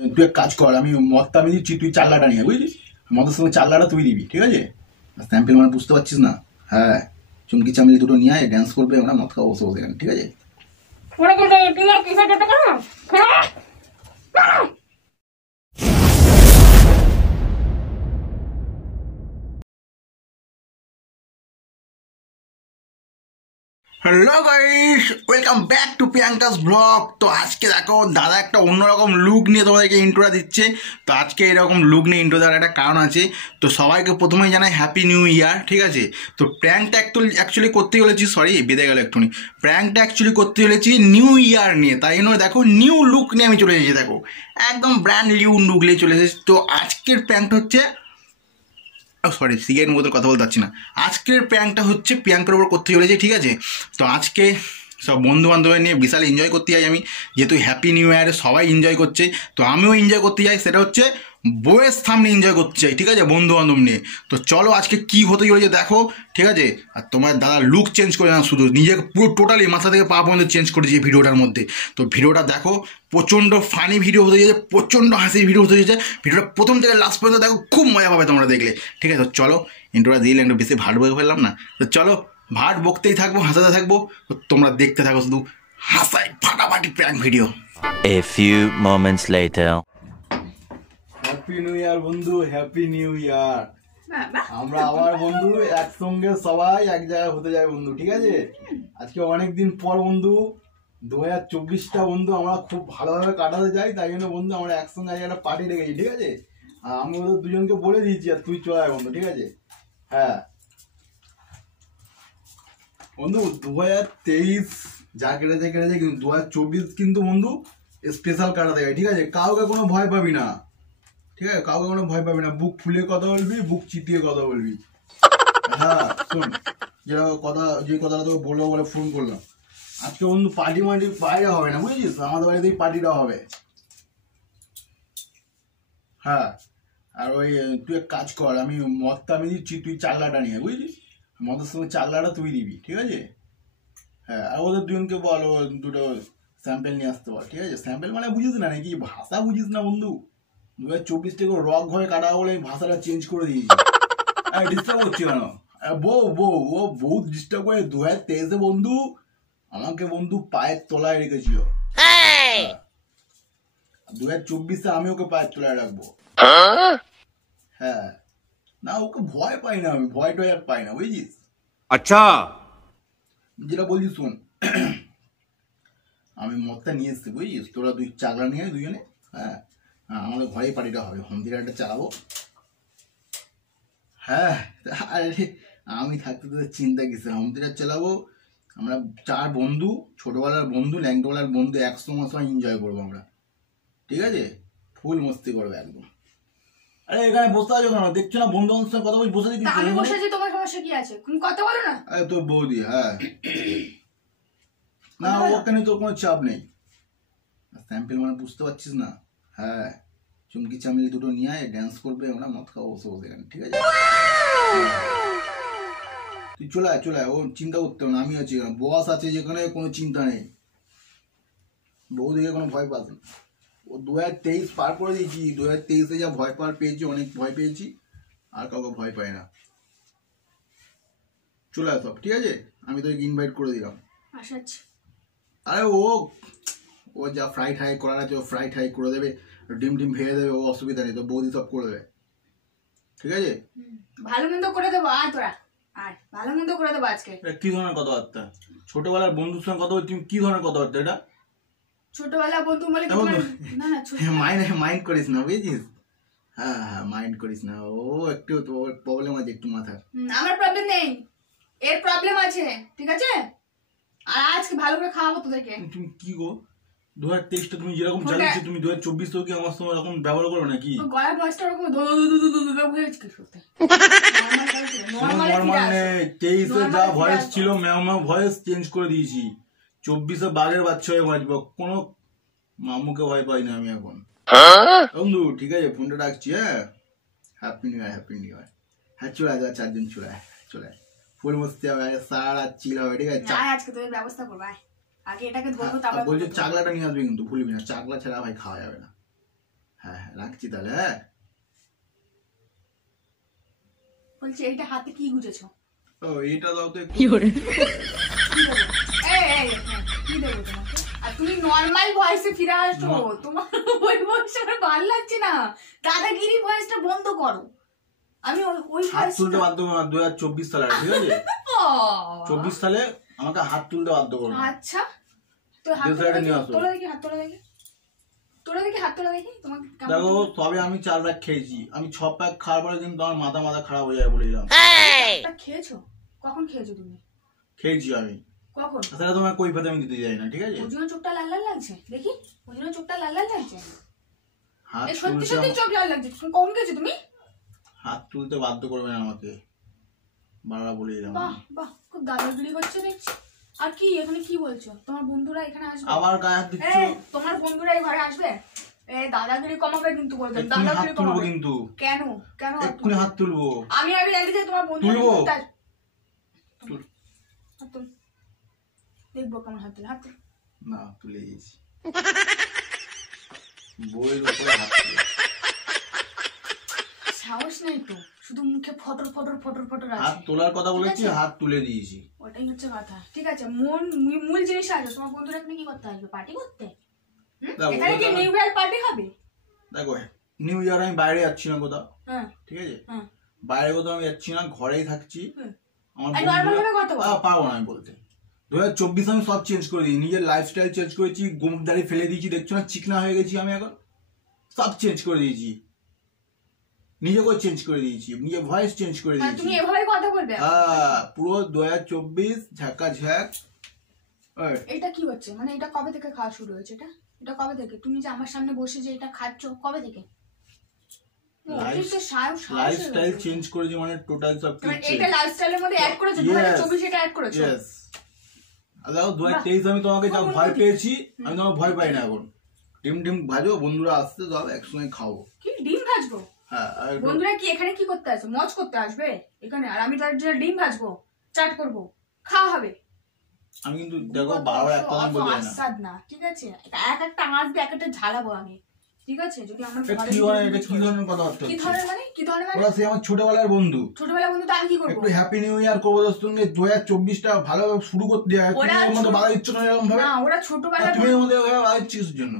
তুই এক কাজ কর, আমি মদটা আমি দিচ্ছি, তুই চাল্লাটা নিয়ে বুঝলিস, মদের সঙ্গে চাল্লাটা তুই দিবি, ঠিক আছে? স্যাম্পেল মানে বুঝতে পারছিস না? হ্যাঁ, চুমকি চামলি দুটো নিয়ে আয়, ড্যান্স করবে, আমরা মদ খাবো বসে বসে, ঠিক আছে? Hello guys, welcome back to Priyanka's blog. তো আজকে দেখো দাদা একটা অন্যরকম লুক নিয়ে তোমাদেরকে ইন্ট্রোটা দিচ্ছে। তো আজকে এরকম লুক নিয়ে ইন্ট্রো দেওয়ার একটা কারণ আছে। তো সবাইকে প্রথমেই জানাই হ্যাপি নিউ ইয়ার, ঠিক আছে? তো প্র্যাঙ্কটা অ্যাকচুয়ালি করতে চলেছি, সরি বেঁধে গেল একটুখানি, প্র্যাঙ্কটা অ্যাকচুয়ালি করতে চলেছি নিউ ইয়ার নিয়ে। তাই জন্য দেখো নিউ লুক নিয়ে আমি চলে এসেছি, দেখো একদম ব্র্যান্ড নিউ লুক নিয়ে চলে এসেছি। তো আজকের প্র্যাঙ্কটা হচ্ছে, সরি সিগারেট মতো কথা বলতে পারছি না, আজকের প্র্যাঙ্কটা হচ্ছে প্রিয়াঙ্কার উপর করতে চলেছে, ঠিক আছে? তো আজকে সব বন্ধু বান্ধবের নিয়ে বিশাল এনজয় করতে যাই আমি, যেহেতু হ্যাপি নিউ ইয়ারে সবাই এনজয় করছে, তো আমিও এনজয় করতে যাই। সেটা হচ্ছে বইয়ের সামনে এনজয় করতে চাই, ঠিক আছে, বন্ধু বান্ধব নিয়ে। তো চলো আজকে কি হতে চলেছে দেখো, ঠিক আছে? আর তোমার দাদা লুক চেঞ্জ করে না, শুধু নিজেকে পুরো টোটালি মাথা থেকে পা পর্যন্ত চেঞ্জ করেছে এই ভিডিওটার মধ্যে। তো ভিডিওটা দেখো, প্রচণ্ড ফানি ভিডিও হতে যাচ্ছে, প্রচণ্ড হাসির ভিডিও হতে যাচ্ছে। ভিডিওটা প্রথম থেকে লাস্ট পর্যন্ত দেখো, খুব মজা পাবে তোমরা দেখলে, ঠিক আছে? তো চলো, ইন্ট্রোটা দিলে একটু বেশি ভাট বকে ফেললাম না, তো চলো ভাট বকতেই থাকবো, হাসাতে থাকবো, তো তোমরা দেখতে থাকো শুধু হাসাই ফাটাফাটি prank video. A few moments later. Happy new year বন্ধু, হ্যাপি নিউ ইয়ার। আমরা আবার বন্ধু একসঙ্গে সবাই এক জায়গায় হতে যাই বন্ধু, ঠিক আছে? আজকে অনেকদিন পর বন্ধু 2024টা বন্ধু আমরা খুব ভালোভাবে কাটাতে চাই, তাই জন্য বন্ধু আমরা একসঙ্গে আজকে একটা পার্টি রেখেছি, ঠিক আছে? আর আমি ওদের দুজনকে বলে দিয়েছি, আর তুই চলে আয় বন্ধু, ঠিক আছে? হ্যাঁ বন্ধু, 2023 যা কেটেছে কিন্তু 2024 কিন্তু বন্ধু স্পেশাল কাটাতে যায়, ঠিক আছে? কাউকে কোনো ভয় পাবি না, ঠিক আছে? কাউকে কোনো ভয় পাবি না, বুক ফুলে কথা বলবি, বুক চিতিয়ে কথা বলবি। হ্যাঁ শোন, যে কথাটা তোকে বলবো বলে ফোন করলাম, আজকে বন্ধু পার্টি মার্টি বাইরে হবে না, বুঝেছিস? আমাদের বাড়িতেই পার্টিটা হবে। হ্যাঁ, আর ওই তুই এক কাজ কর, আমি মদটা আমি দিচ্ছি, তুই চাল্লাটা নিয়ে, বুঝলিস, মদের সঙ্গে চাল্লাটা তুই দিবি, ঠিক আছে? হ্যাঁ, আর ওদের দুজনকে বল ও দুটো স্যাম্পেল নিয়ে আসতে বল, ঠিক আছে? স্যাম্পেল মানে বুঝিস না নাকি, ভাষা বুঝিস না বন্ধু? 2024 থেকে রক হয়ে কাটা বলে ভাষাটা চেঞ্জ করে দিয়েছি। ডিস্টার্ব হচ্ছে কেন? ও বহুত ডিস্টার্ব করে। 2023 বন্ধু আমাকে বন্ধু পায়ের তলায় রেখেছিল, 2024 আমি ওকে পায়ের তলায় রাখবো। হ্যাঁ, না ওকে ভয় পাই না, আমি ভয় টয় আর পাই না, বুঝছিস? আচ্ছা, যেটা বলছিস শোন, আমি মদটা নিয়ে এসছি, বুঝছিস? তোরা দুই চাগলা নিয়ে দুজনে, হ্যাঁ আমাদের ঘরেই পার্টিটা হবে, হোম থিয়েটারটা চালাবো। হ্যাঁ, আরে আমি থাকতে তোদের চিন্তা কিসে, হোম থিয়েটার চালাবো। আমরা 4 বন্ধু, ছোটবেলার বন্ধু, ল্যাংটোবেলার বন্ধু, একসঙ্গে এনজয় করবো আমরা, ঠিক আছে? ফুল মস্তি করবো একদম। আরে এখানে বসে আছো কেন? দেখছো না বন্ধু বান্ধবের সঙ্গে কথা বলছি, বসে দেখি। আমি বসেছি, তোমার সমস্যা কি আছে? তুমি কথা বলো না। আরে তোর বৌদি, হ্যাঁ না ওখানে তোর কোনো চাপ নেই। স্যাম্পেল মানে বুঝতে পারছিস না? হ্যাঁ, চুমকি চামলি দুটো নিয়ে আয়, ড্যান্স করবে, আমরা মদ খাবো বসে বসে এখানে, ঠিক আছে? তুই চলে আয়, ও চিন্তা করতে হবে না, আমি আছি, বস আছে যেখানে, কোনো চিন্তা নেই। বৌদিকে কোনো ভয় পাস না। ও 2023 পার করে দিয়েছি, 2023-এ যা ভয় পার পেয়েছি, অনেক ভয় পেয়েছি, আর কাউকে ভয় পাই না। চলে আয় সব, ঠিক আছে? আমি তোকে ইনভাইট করে দিলাম। আরে ও যা ফ্রাইড হাই করার আছে ও ফ্রাইড হাই করে দেবে, ডিম ভেজে দেবে, ও অসুবিধা নেই, তো বৌদি সব করে দেবে, ঠিক আছে? ভালো মন্দ করে দেবো, আয় তোরা আয়, ভালো মন্দ করে দেবো আজকে। কি ধরনের কথাবার্তা? ছোটবেলার বন্ধুর সঙ্গে কথা বলছি, কি ধরনের কথাবার্তা এটা? ছোটবেলা বন্ধু বলে না না, মাইন্ড করিস না, বুঝেছিস? হ্যাঁ মাইন্ড করিস না, ও একটু প্রবলেম আছে একটু মাথার। আমার প্রবলেম নেই, এর প্রবলেম আছে, ঠিক আছে? আর আজকে ভালো করে খাওয়াবো তোদেরকে। তুমি কি গো, 2023টা তুমি যেরকম চালিয়েছো, তুমি 2024-তেও কি আমার সঙ্গে এরকম ব্যবহার করো নাকি? গলার ভয়েসটা ওরকম নর্মাল নেই, 23-এ যা ভয়েস ছিল ম্যাও ভয়েস চেঞ্জ করে দিয়েছি, 24-এ বাঘের বাচ্চা হয়ে বাঁচবো, কোনো মামুকে ভয় পাই না আমি এখন বন্ধু, ঠিক আছে? ফোনটা রাখছি। হ্যাঁ, হ্যাপি নিউ ইয়ার। হ্যাঁ চলে আয়, 4 দিন চলে আয়, ফুল মস্তি হবে, সারা চিল হবে, ঠিক আছে? আজকে তোদের ব্যবস্থা করবো, আগে এটাকে ধরবো, তারপর বলছি চাগলাটা নিয়ে আসবি কিন্তু ভুলবি না, চাগলা ছাড়া ভাই খাওয়া যাবে না। রাখছি তাহলে। হ্যাঁ বলছি এইটা হাতে কি গুজেছো? ও এটা দাও তো একটু। কি দেবো? কি দেবো তোমাকে? আর তুমি নর্মাল ভয়েসে ফিরে আসো। তোমার ওই ভয়েসটা আমার ভালো লাগছে না। দাদাগিরি ভয়েসটা বন্ধ করো। আমি ওই হাত ভয়েস তুলতে বাধ্য করবো না 2024 সালে, ঠিক আছে? 24 সালে আমাকে হাত তুলতে বাধ্য করবো। আচ্ছা তো হাত তোলা দেখি, হাত তোলা দেখি, তোলা দেখি, হাত তোলা দেখি। তোমাকে দেখো তবে আমি 4 প্যাক খেয়েছি, আমি 6 প্যাক খাওয়ার পরে কিন্তু আমার মাথা খারাপ হয়ে যায় বলে দিলাম। খেয়েছো? কখন খেয়েছো তুমি? খেয়েছি আমি। কখন? আসলে তোমার কই ফাতে আমি দিতে যাই না, ঠিক আছে? ওই জন্য চোখটা লাল লাল লাগছে, দেখি ওই জন্য চোখটা লাল লাল লাগছে। হাত সত্যি সত্যি চোখ লাল লাগছে। কখন খেয়েছো তুমি? হাত তুলতে বাধ্য করবে না আমাকে, বারবার বলে দিলাম। বাহ বাহ, খুব দাদাগিরি করছে দেখছি। আর কি এখানে কি বলছো? তোমার বন্ধুরা এখানে আসবে? আবার গায়ে হাত দিচ্ছ? তোমার বন্ধুরা এই ঘরে আসবে? দাদাগিরি কমাবে কিন্তু, বলবেন এক্ষুনি হাত দাদাগিরি তুলবো কমাবে কিন্তু। কেন? কেন এক্ষুনি হাত তুলবো আমি জানি যে তোমার বন্ধু তুলবো। হাত তুল, দেখবো কেমন হাত তুল। হাত তুল। না তুলে দিয়েছি, বইয়ের উপরে হাত তুলে। সাহস নেই তো, শুধু মুখে ফটর ফটর ফটর ফটর আছে। হাত তোলার কথা বলেছি, হাত তুলে দিয়েছি। ওটাই হচ্ছে কথা। ঠিক আছে, মূল জিনিস আছে। তোমার বন্ধুরা এখানে কি করতে আসবে? পার্টি করতে? এখানে কি নিউ ইয়ার পার্টি হবে? দেখো নিউ ইয়ার আমি বাইরে যাচ্ছি না কোথাও, হ্যাঁ ঠিক আছে? হ্যাঁ বাইরে কোথাও আমি যাচ্ছি না, ঘরেই থাকছি। আমার নরমাল ভাবে কথা বল। পারবো না আমি বলতে। 2024 আমি সব চেঞ্জ করে দিই, নিজের লাইফস্টাইল চেঞ্জ করেছি, গোমুখ দাড়ি ফেলে দিয়েছি, দেখছো না চিকনা হয়ে গেছি আমি এখন। সব চেঞ্জ করে দিয়েছি, নিজেকেও চেঞ্জ করে দিয়েছি, নিজের ভয়েস চেঞ্জ করে দিয়েছি। তুমি এভাবে কথা বলবে? হ্যাঁ পুরো 2024 ঝাঁকা ঝাঁক। এটা কি হচ্ছে? মানে এটা কবে থেকে খাওয়া শুরু হয়েছে? এটা কবে থেকে? তুমি যে আমার সামনে বসে যে এটা খাচ্ছ, কবে থেকে? লাইফস্টাইল চেঞ্জ করেছি মানে টোটাল সব কিছু। এটা লাইফস্টাইলের মধ্যে অ্যাড করেছো? 2024 এটা অ্যাড করেছো? यस। দেখো 2023 আমি তোমাকে যা ভয় পেয়েছি, আমি তোমাকে ভয় পাই না এখন। ডিম ভাজো, বন্ধুরা আসতে সব একসঙ্গে খাবো। কি ডিম ভাজবো? হ্যাঁ। বন্ধুরা কি এখানে কি করতে আসবে? মজ করতে আসবে এখানে? আর আমি তার জন্য ডিম ভাজবো, চাট করবো, খাওয়া হবে। আমি কিন্তু দেখো বারবার একটা কথা বলতে না। আসাদ না, ঠিক আছে? এক একটা আসবে, এক একটা ঝালাবো আমি, ঠিক আছে? যদি আমরা কি হয় এটা, কি ধরনের কথা হচ্ছে? কি ধরনের মানে? কি ধরনের মানে? ওরা সে আমার ছোটবেলার বন্ধু। ছোটবেলার বন্ধু তো আমি কি করবো? একটু হ্যাপি নিউ ইয়ার করবো তোর সঙ্গে, 2024টা ভালোভাবে শুরু করতে হয়। তুমি ওর মধ্যে বাধা দিচ্ছ না এরকম ভাবে। না, ওরা ছোটবেলার তুমি ওর মধ্যে বাধা দিচ্ছিস জন্য।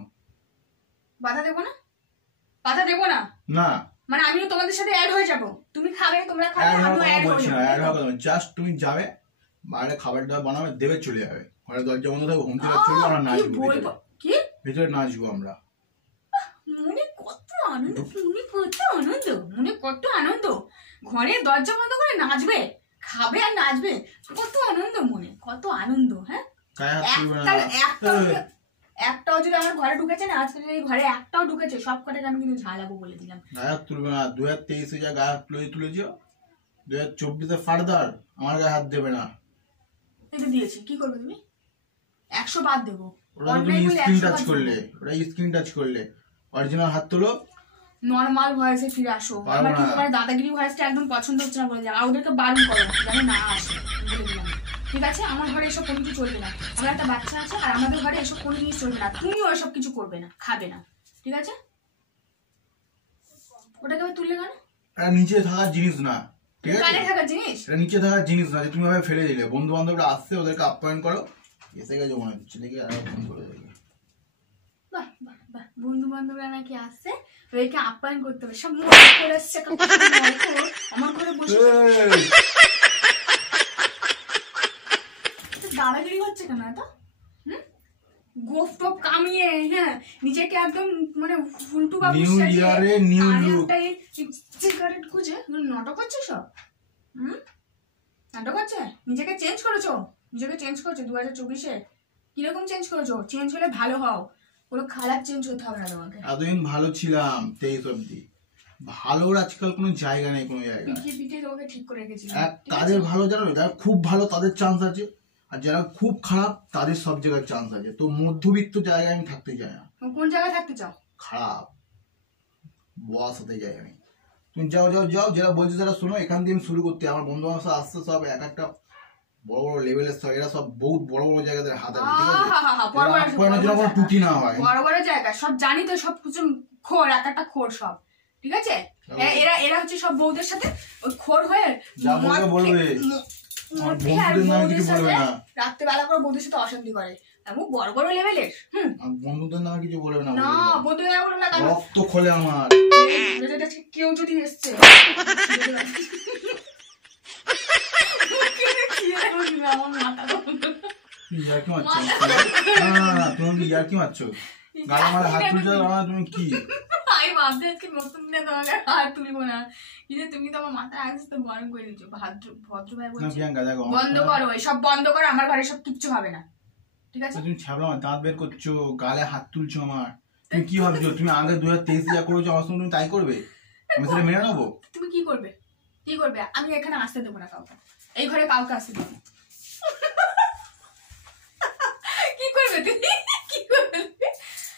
বাধা দেবো না? বাধা দেবো না না মানে আমিও তোমাদের সাথে অ্যাড হয়ে যাব। তুমি খাবে, তোমরা খাবে, আমিও অ্যাড হয়ে যাব। জাস্ট তুমি যাবে বাইরে, খাবার দাবার বানাবে, দেবে, চলে যাবে। ঘরে দরজা বন্ধ থাকবে, হোম থিয়েটার চলবে, আমরা নাচবো কি ভিতরে নাচবো আমরা। মনে কত আনন্দ, মনে কত আনন্দ, মনে কত আনন্দ। ঘরে দরজা বন্ধ করে নাচবে, খাবে আর নাচবে, কত আনন্দ মনে, কত আনন্দ। হ্যাঁ একটাও যদি আমার ঘরে ঢুকেছে না, আজকে যদি ঘরে একটাও ঢুকেছে, সব কটাকে আমি কিন্তু ঝালাবো বলে দিলাম। গায়ে হাত তুলবে না। 2023 যা গায়ে হাত তুলেছ, 2024 ফার্দার আমার গায়ে হাত দেবে না। এটা দিয়েছি, কি করবে তুমি? 100 বাদ দেবো। ওটা তুমি স্ক্রিন টাচ করলে, ওটা স্ক্রিন টাচ করলে। অরিজিনাল হাত তোলো, নরমাল ভয়েসে ফিরে আসো। আমার কি তোমার দাদাগিরি ভয়েসটা একদম পছন্দ হচ্ছে না বলে দিলাম। আর ওদেরকে বারণ করো যেন না আসে বলে দিলাম, ঠিক আছে? আমার ঘরে এসব কোনো কিছু চলবে না। আমার একটা বাচ্চা আছে, আর আমাদের ঘরে এসব কোনো জিনিস চলবে না। তুমিও এসব কিছু করবে না, খাবে না, ঠিক আছে? ওটাকে আমি তুললে কেন? এটা নিচে থাকার জিনিস না, ঠিক আছে? কানে থাকার জিনিস? এটা নিচে থাকার জিনিস না যে তুমি ভাবে ফেলে দিলে। বন্ধু বান্ধবরা আসছে, ওদেরকে আপ্যায়ন করো। এসে গেছে মনে হচ্ছে, দেখি আর ফোন করে দেবে। বাহ বাহ বাহ, বন্ধু বান্ধবরা নাকি আসছে, ওদেরকে আপ্যায়ন করতে হবে। সব মজা করে আসছে, আমার ঘরে বসে দাদাগিরি হচ্ছে কেন এত? গোফ টোপ কামিয়ে, হ্যাঁ, নিজেকে একদম মানে ফুলটু বাবু নিউ ইয়ারে নিউ লুক, সিগারেট খুঁজে নাটক করছে সব। নাটক করছে। নিজেকে চেঞ্জ করেছো, নিজেকে চেঞ্জ করেছো 2024-এ। কিরকম চেঞ্জ করেছো? চেঞ্জ হলে ভালো হও, কোনো খারাপ চেঞ্জ হতে হবে না তোমাকে। এতদিন ভালো ছিলাম 23 অব্দি। ভালোর আজকাল কোনো জায়গা নেই, কোনো জায়গা। পিঠে তোমাকে ঠিক করে রেখেছিলাম। তাদের ভালো জানো, যারা খুব ভালো তাদের চান্স আছে, আর যারা খুব খারাপ তাদের সব জায়গায় চান্স আছে। তো মধ্যবিত্ত জায়গায় আমি থাকতে চাই না। কোন জায়গায় থাকতে চাও? খারাপ বস হতে চাই আমি। তুমি যাও যাও যাও, যারা বলছো তারা শোনো। এখান থেকে আমি শুরু করতে, আমার বন্ধু বান্ধব আসছে সব এক একটা বড় বড় লেভেলের, সব এরা সব বহুত বড় বড় জায়গায় হাত আছে, ঠিক আছে? কোনো ত্রুটি না হয়। বড় বড় জায়গা সব জানি তো, সব কিছু খোর, একটা খোর সব, ঠিক আছে? এরা হচ্ছে সব বউদের সাথে ওই খোর হয়ে রাত্রেবেলা করে বউদের সাথে অশান্তি করে, এমন বড় বড় লেভেলের। বন্ধুদের নামে কিছু বলবে না, না বন্ধুদের নামে বলবে না, রক্ত খোলে আমার। কেউ যদি এসছে আমার মাথা ইয়ার্কি মারছো? না তুমি ইয়ার্কি মারছো, গাল মারা হাত তুলছো, তুমি কি? আমি ভাবছি আজকে নতুন দিনে তোমাকে হাত তুলবো না, কিন্তু তুমি তো আমার মাথায় আসতে গরম করে দিচ্ছ। ভদ্র ভাই বলছি বন্ধ করো, এসব বন্ধ করো, আমার ঘরে সব কিচ্ছু হবে না, ঠিক আছে? তুমি ছাবলা দাঁত বের করছো, গালে হাত তুলছো আমার, তুমি কি ভাবছো? তুমি আগে 2023 যা করেছো আমার সঙ্গে তুমি তাই করবে? আমি সেটা মেনে নেবো? তুমি কি করবে? কি করবে? আমি এখানে আসতে দেবো না কাউকে, এই ঘরে কাউকে আসতে দেবো না। কি করবে তুমি? কি করবে?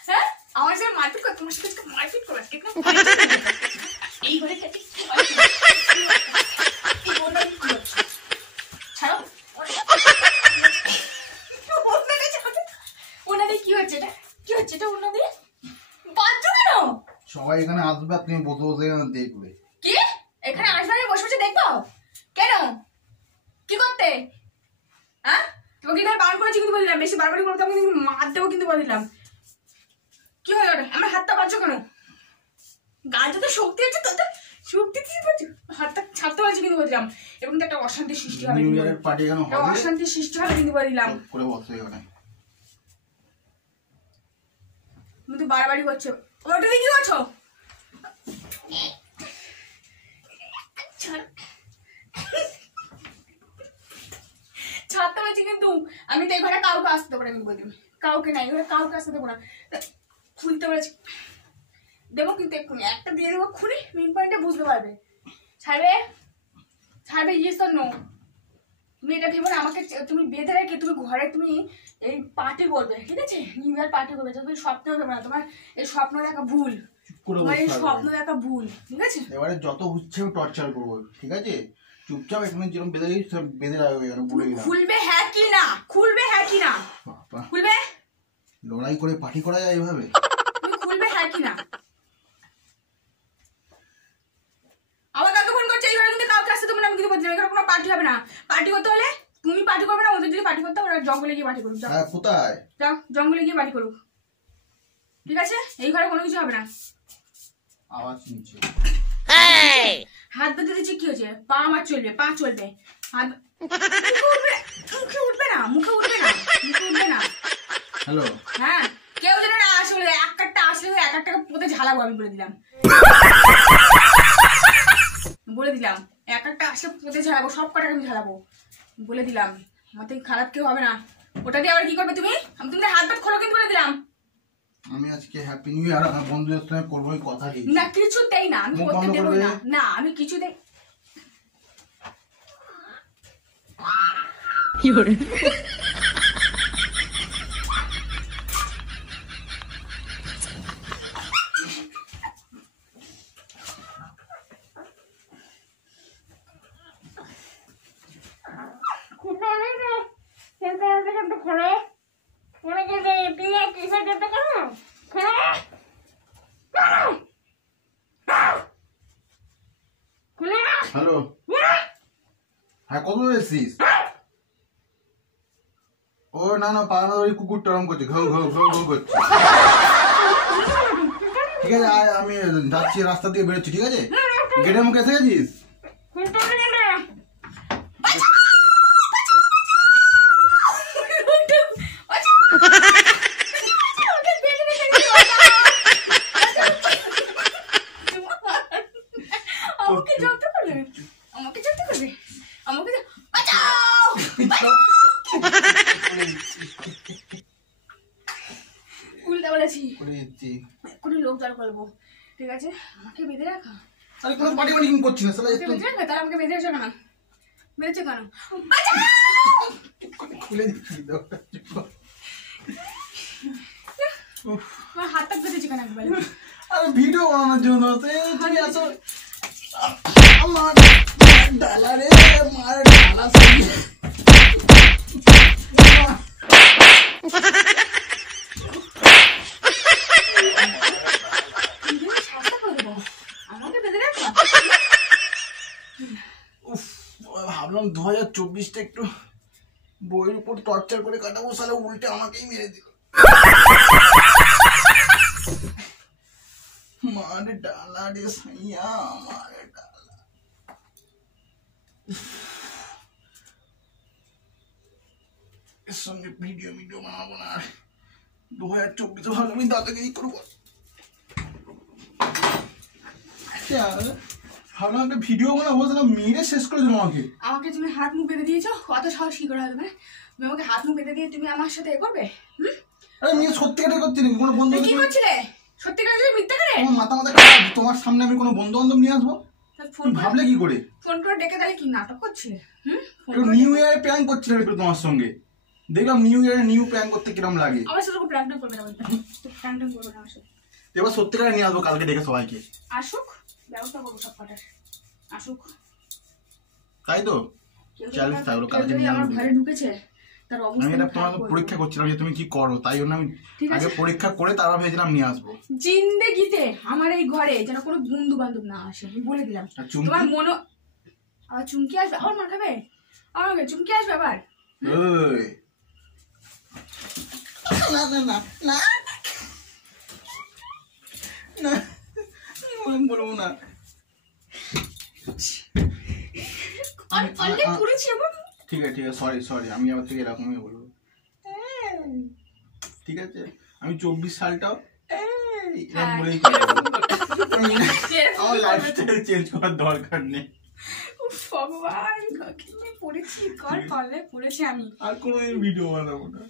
হ্যাঁ, আমার সাথে মারপিট কর, তোমার সাথে মারপিট করো আজকে। এই ঘরে ছাড়ো। ওনাদের কি হচ্ছে? এটা কি হচ্ছে? এটা ওনাদের বাচ্চা কেন? সবাই এখানে আসবে, তুমি বসে বসে দেখবে। কি এখানে আসবে? বসে বসে দেখবো কেন? কি করতে? হ্যাঁ, তোমাকে ধর বারণ করেছি কিন্তু বললাম, বেশি বারবারই করতে আমি কিন্তু মার দেবো কিন্তু বললাম। কি হয়ে গেল? আমার হাতটা বাঁচো কেন? গাছ যত শক্তি আছে তত শক্তি দিয়ে বাঁচো, হাতটা ছাড়তে পারছি কিন্তু বললাম। এবং একটা অশান্তি সৃষ্টি হবে, অশান্তি সৃষ্টি হবে কিন্তু বললাম। করে বসে এখানে তুমি তো বাড়াবাড়ি করছো। ওটা দিয়ে কি করছো? ছাড়তে পারছি কিন্তু আমি তো এই ঘরে কাউকে আসতে দেবো না কিন্তু বললাম, কাউকে নাই, এবার কাউকে আসতে দেবো না। খুলতে পেরেছি দেবো কিন্তু এক্ষুনি একটা দিয়ে দেবো, খুনি মেন পয়েন্টে বুঝতে পারবে। ছাড়বে ছাড়বে, ইয়েস অর নো? তুমি এটা ভেবো না আমাকে তুমি বেঁধে রেখে তুমি ঘরে তুমি এই পার্টি করবে, ঠিক আছে? নিউ ইয়ার পার্টি করবে, তুমি স্বপ্ন হবে না, তোমার এই স্বপ্ন দেখা ভুল, তোমার এই স্বপ্ন দেখা ভুল, ঠিক আছে? এবারে যত হচ্ছে আমি টর্চার করবো, ঠিক আছে? চুপচাপ এখানে যেরকম বেঁধে গেছি বেঁধে রাখবে, বলে দিলাম। খুলবে হ্যাঁ কি না? খুলবে হ্যাঁ কি না? খুলবে? লড়াই করে পার্টি করা যায় এভাবে? তুমি খুলবে হ্যাঁ কি না? আবার কাকে ফোন করছে? এই ঘরে কিন্তু কাউকে আসতে দেবো না আমি কিন্তু বলছি, এখানে কোনো পার্টি হবে না। পার্টি করতে হলে তুমি পার্টি করবে না, ওদের যদি পার্টি করতে ওরা জঙ্গলে গিয়ে পার্টি করুক। কোথায়? যাও জঙ্গলে গিয়ে পার্টি করুক, ঠিক আছে? এই ঘরে কোনো কিছু হবে না। আওয়াজ শুনছি, হাত বেঁধে দিচ্ছি, কি হয়েছে? পা আমার চলবে, পা চলবে, হাত মুখে উঠবে না, মুখে উঠবে না, মুখে উঠবে না। হ্যালো, হ্যাঁ, কেউ যেন না আসলে এক একটা আসলে এক একটা পোতে ঝালাবো আমি বলে দিলাম, বলে দিলাম। এক একটা আসলে পোতে ঝালাবো, সব কটাকে আমি ঝালাবো বলে দিলাম। আমাদের খারাপ কেউ হবে না। ওটা দিয়ে আবার কি করবে তুমি? আমি তোমাদের হাত পাত খোলো কিন্তু বলে দিলাম। আমি আজকে হ্যাপি নিউ ইয়ার আমার বন্ধুদের সঙ্গে করবো, কথা দিই না, কিছুতেই না, আমি করতে দেবো না। না, আমি কিছুতেই কি করে হ্যালো, হ্যাঁ কত এসছিস? ও না না, পাড়া ওই কুকুর টরম করছে, ঘাউ ঘাউ ঘাউ ঘাউ করছে। ঠিক আছে, আমি যাচ্ছি, রাস্তা দিয়ে বেরোচ্ছি, ঠিক আছে? গেটের মুখে এসে গেছিস? লোক দাঁড় করবো, ঠিক আছে? আমাকে বেঁধে রাখা, করছি না, তারা আমাকে বেঁধে রেখেছো কেন? বেঁধেছো কেন? হাতটা বেঁধেছি কেন একবার? ভিডিও বানানোর জন্য আমার ডালা রে, মার ডালা ভাবলাম 2024টা একটু বইয়ের উপর টর্চার করে কাটাবো, সালে উল্টে আমাকেই মেরে দিল। মারে ডালা রে সাইয়া, মারে ডালা। এর সঙ্গে ভিডিও বানাবো না। 2024 ভালো আমি দাদাগিরি করবো। ভাবলাম একটা ভিডিও বানাবো, তাহলে মেরে শেষ করে দিল আমাকে। আমাকে তুমি হাত মুখ বেঁধে দিয়েছো, কত সাহস কি করে হবে? তুমি আমাকে হাত মুখ বেঁধে দিয়ে তুমি আমার সাথে এ করবে? আরে মেয়ে সত্যিকারে করছি নাকি? কোনো বন্ধু কি করছিলে? সত্যিকারে মিথ্যা করে? আমার মাথা খারাপ। তোমার সামনে আমি কোনো বন্ধু বান্ধব নিয়ে আসবো? ফোন ভাবলে কি করে? ফোন করে ডেকে তাহলে কি নাটক করছিলে? নিউ ইয়ারে প্র্যাঙ্ক করছিলাম একটু তোমার সঙ্গে। দেখলাম নিউ ইয়ারে নিউ প্র্যাঙ্ক করতে কিরম লাগে। আমার সাথে প্র্যাঙ্ক করবে না, প্র্যাঙ্ক করবে না আমার সাথে। এবার সত্যিকারে নিয়ে আসবো কালকে ডেকে সবাইকে। আসুক, ব্যবস্থা করবো সব কটার। আসুক, তাই তো চ্যালেঞ্জ থাকলো কালকে নিয়ে আমার আসবো। ঘরে ঢুকেছে তার অবস্থা আমি এটা তোমাকে পরীক্ষা করছিলাম যে তুমি কি করো, তাই জন্য আমি আগে পরীক্ষা করে তারপর ভেবেছিলাম নিয়ে আসবো। জিন্দেগিতে আমার এই ঘরে যেন কোনো বন্ধু বান্ধব না আসে, আমি বলে দিলাম। তোমার মনে আবার চুমকি আসবে, আবার মার খাবে, আমাকে চুমকি আসবে আবার। না না না না না, বলবো না। ঠিক আছে সরি, আমি আবার থেকে এরকমই বলবো। ঠিক আছে, আমি 24 সালটাও বলেই আমার লাইফস্টাইল চেঞ্জ করার দরকার নেই। ভগবান পড়েছি, কর পারলে পড়েছি আমি। আর কোনো ভিডিও বানাবো না।